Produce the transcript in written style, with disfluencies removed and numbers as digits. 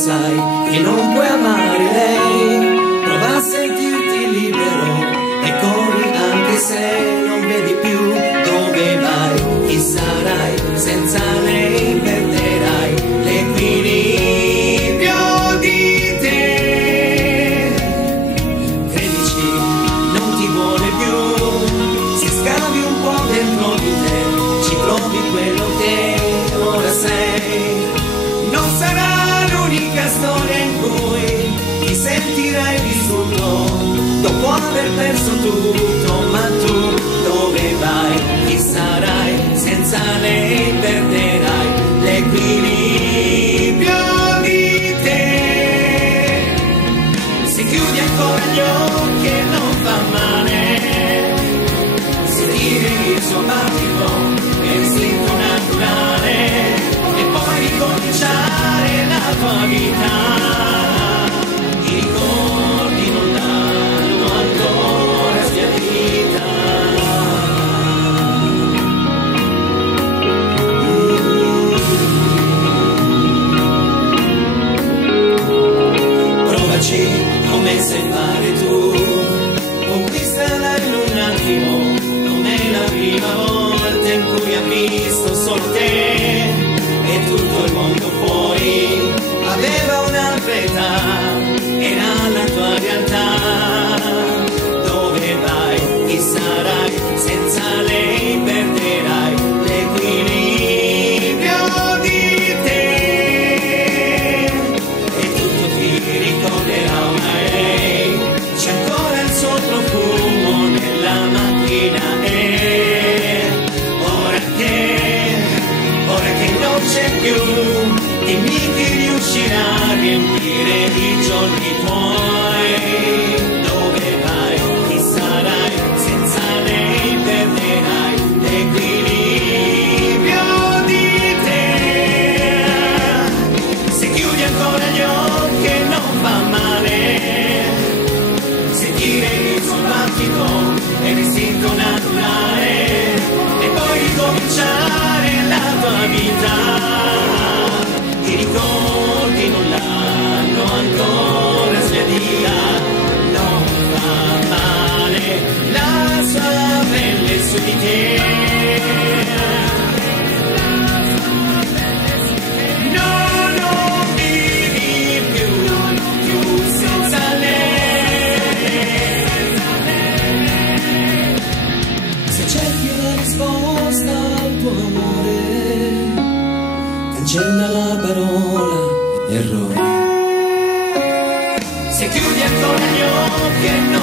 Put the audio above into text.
sai che non puoi amare lei. Prova a sentirti libero e corri anche se non vedi più dove vai. Chi sarai senza lei? Perderai l'equilibrio di te. Credici, non ti vuole più. Se scavi un po' dentro di te ci trovi quello che ora sei. Non sarà l'unica storia in cui ti sentirai distrutto dopo aver perso tutto, ma tu dove vai? Chi sarai senza lei? Perderai l'equilibrio di te. Se chiudi ancora gli occhi e non fa male, se tiri il suo battito è istinto naturale e poi ricominciare la tua vita. I ricordi non danno ancora sbiadita. Provaci come sai fare tu, conquistala in un attimo, come la prima volta in cui ha visto solo te e tutto il mondo fuori aveva un'altra età, era la tua realtà. Dove vai? Chi sarai? Senza lei perderai l'equilibrio di te e tutto ti ricorderà ormai. C'è ancora il suo profumo nella macchina e ora che non c'è più, dimmi chi riuscirà a riempire i giorni tuoi. Dove vai? Chi sarai? Senza lei perderai l'equilibrio di te. Se chiudi ancora gli occhi e non fa male, sentire il suo battito è l'istinto naturale e poi ricominciare la tua vita. I ricordi non l'hanno ancora sbiadita, non fa male la sua pelle su di te. No, non vivi più senza lei. Se cerchi la risposta al tuo amore, cancella la parola errore. Se chiudi ancora gli occhi e non